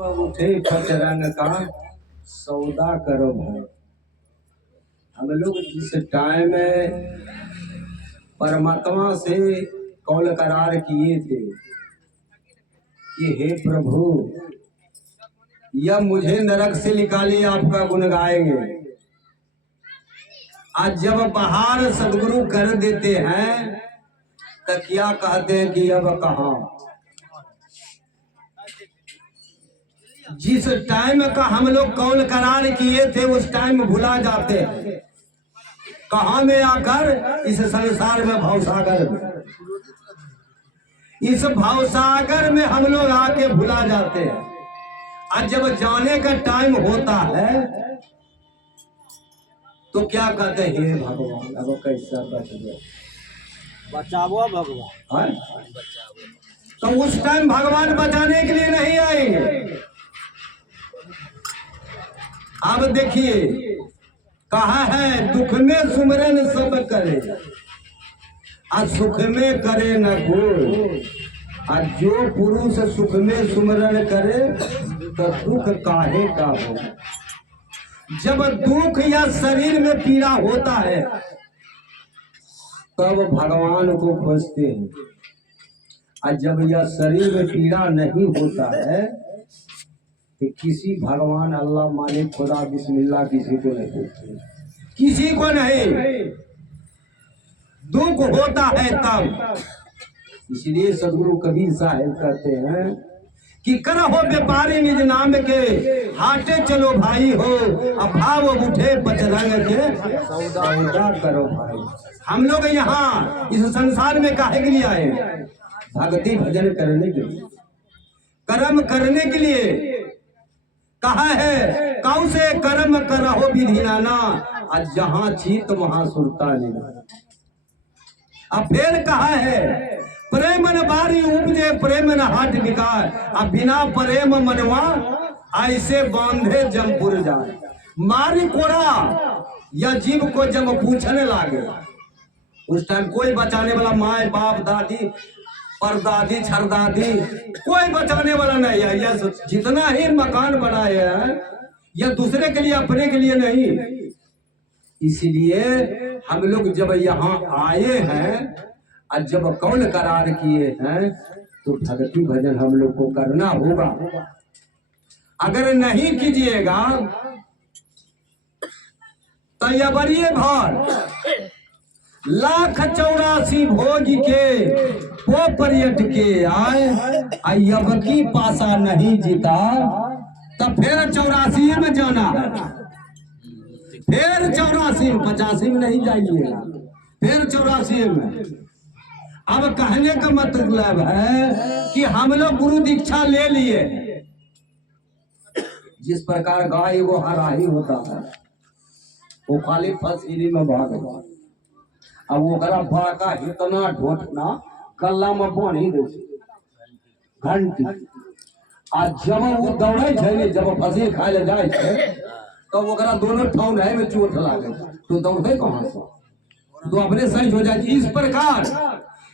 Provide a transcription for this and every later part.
उठे फचरंग का सौदा करो भाई। हम लोग जिस टाइम परमात्मा से कौल करार किए थे कि हे प्रभु यह मुझे नरक से निकालिए, आपका गुण गाएंगे। आज जब बाहर सदगुरु कर देते हैं तो क्या कहते हैं कि अब कहाँ। जिस टाइम का हम लोग कौल करार किए थे उस टाइम भुला जाते हैं। कहाँ में आकर इस संसार में भवसागर में, इस भवसागर में हम लोग आके भुला जाते हैं। आज जब जाने का टाइम होता है तो क्या कहते हैं, हे भगवान अब कैसा बच गया, बचाओ भगवान। तो उस टाइम भगवान बचाने के लिए नहीं आएंगे। अब देखिए कहा है दुख में सुमरन सब करे, आज सुख में करे न कोई। आज जो पुरुष सुख में सुमरन करे तो दुख काहे का हो। जब दुख या शरीर में पीड़ा होता है तब भगवान को खोजते हैं, और जब यह शरीर में पीड़ा नहीं होता है कि किसी भगवान अल्लाह मालिक खुदा बिस्मिल्लाह किसी को नहीं पूछते, किसी को नहीं। दुख होता है तब। इसलिए सदगुरु कबीर साहब कहते हैं कि करहो व्यापारी निज नाम के, हाटे चलो भाई हो, अभाव उठे बजरंग के सौदा करो भाई। हम लोग यहाँ इस संसार में काहे के लिए आए? भक्ति भजन करने के लिए, कर्म करने के लिए कहा है। कौ से कर्म करहो विधि नाना, आज जहाँ चित वहाँ सुरता लेना। अब फिर कहा है प्रेम न बारी उपजे प्रेम न हाट विकार, अब बिना प्रेम मनवा ऐसे बांधे जमपुर जाए। मारी कोड़ा या जीव को जब पूछने लागे उस टाइम कोई बचाने वाला माए बाप दादी परदादी छरदादी कोई बचाने वाला नहीं है। यह जितना ही मकान बनाए हैं यह दूसरे के लिए अपने के लिए नहीं। इसलिए हम लोग जब यहाँ आए हैं और जब कौल करार किए हैं तो भक्ति भजन हम लोग को करना होगा। अगर नहीं कीजिएगा तो यह बड़िए भर 1,84 भोग के वो पर्यट के आए, अब की पासा नहीं जीता तो फिर 84 में जाना है। फिर 84 में, 85 में नहीं जाइएगा, फिर 84 में। अब कहने का मतलब है कि हम लोग गुरु दीक्षा ले लिए। जिस प्रकार गाय वो हराही होता है वो खाली फसीली में भाग, अब वो बाका इतना ढोटना गला में पानी दे घंटी। आज जब वो दौड़े थे, जब फसील खाए ले जाए थे तो वो दोनों ठाव में चोट लागे तो दौड़े कहां से, तो अपने सही हो जाए। इस प्रकार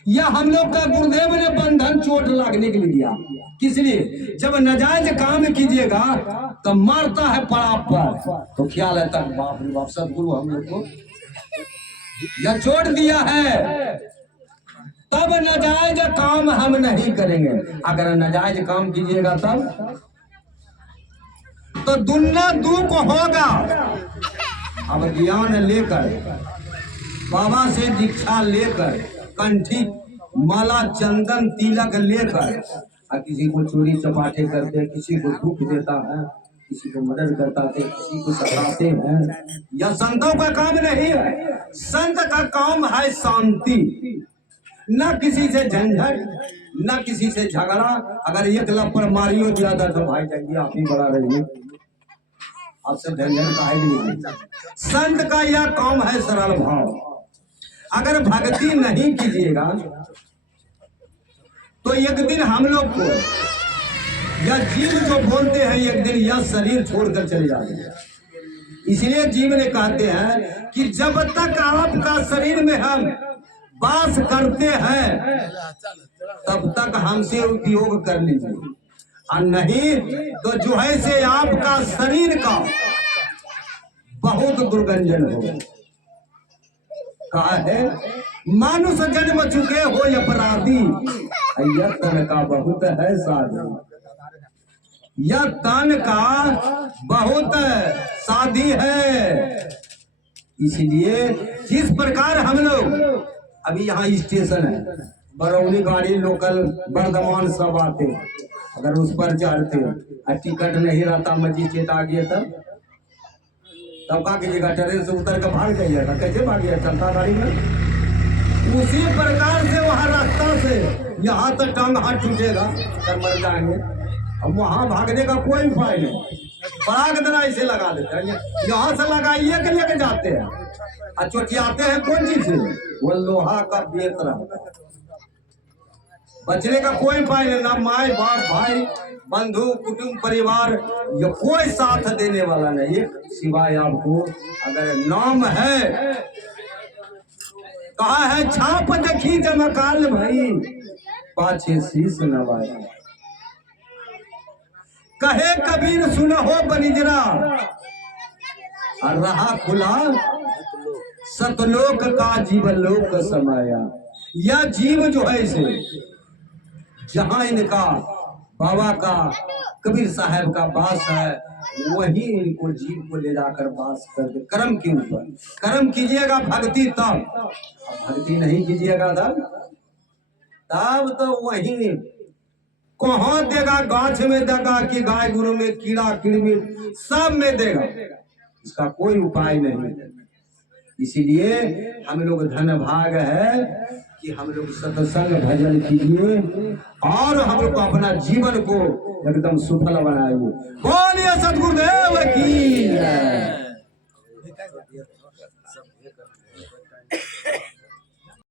यह हम लोग का गुरुदेव ने बंधन चोट लागने के लिए दिया। किस लिए? जब नाजायज काम कीजिएगा तो मारता है पड़ा पर, तो ख्याल है तक बाप रे बाप सदगुरु हम लोग को यह चोट दिया है। तब नाजायज काम हम नहीं करेंगे। अगर नाजायज काम कीजिएगा तब तो दुनिया दुख होगा। अब ज्ञान लेकर बाबा से दीक्षा लेकर कंठी माला चंदन तिलक लेकर किसी को चोरी चपाटे करते, किसी को दुख देता है, किसी को मदद करता है, किसी को सताते हैं, यह संतों का काम नहीं है। संत का काम है शांति, न किसी से झंझट न किसी से झगड़ा। अगर एक लपड़ मारियो ज्यादा तो भाई जाएंगे आप ही बड़ा रहिए, आपसे झंझट का नहीं। संत का यह काम है सरल भाव। अगर भक्ति नहीं कीजिएगा तो एक दिन हम लोग को यह जीव जो बोलते हैं एक दिन यह शरीर छोड़कर चले जाएंगे। इसलिए जीव ने कहते हैं कि जब तक आपका शरीर में हम वास करते हैं तब तक हमसे उपयोग कर लीजिए, और नहीं तो जो है से आपका शरीर का बहुत दुर्गंजन हो। कहा है मानुष जन्म चुके हो अपराधी, यह तन का बहुत है साधी, यह तन का बहुत साधी है। इसलिए जिस प्रकार हम लोग अभी यहाँ स्टेशन है, बरौनी गाड़ी लोकल बर्धमान सब आते, अगर उस पर चढ़ते और टिकट नहीं रहता मजिस्ट्रेट आ गया तब क्या कीजिएगा? ट्रेन से उतर कर भाग जाइएगा। कैसे भागिए? चलता गाड़ी में। उसी प्रकार से वहाँ रास्ता से यहाँ तक टांग हाथ टूटेगा तब मर जाएंगे। अब वहाँ भागने का कोई उपाय नहीं, बड़ा कितना इसे लगा देते हैं, यहाँ से लगाइए के लेके जाते हैं और चोटियाते हैं कौन चीज से? वो लोहा का बेतरा। बचने का कोई उपाय नहीं, ना माए बाप भाई बंधु कुटुंब परिवार ये कोई साथ देने वाला नहीं, सिवाय आपको अगर नाम है। कहा है छाप देखी जमकाल भाई, पाछे शीश नवाया। कहे कबीर सुनहो बनिजरा, और रहा खुला सतलोक का जीवलोक समाया। यह जीव जो है इसे जहां इनका बाबा का कबीर साहब का वास है, वही इनको जीव को ले जाकर वास कर दे। कर्म के ऊपर कर्म कीजिएगा भक्ति, तब भक्ति नहीं कीजिएगा तब तो वही कहाँ देगा? गाछ में देगा कि गाय गुरु में, कीड़ा कीड़मी सब में देगा, इसका कोई उपाय नहीं। इसीलिए हम लोग धन भाग है कि हम लोग सत्संग भजन कीजिए और हम लोग को अपना जीवन को एकदम सफल बनाइए। बोलिए सतगुरुदेव की।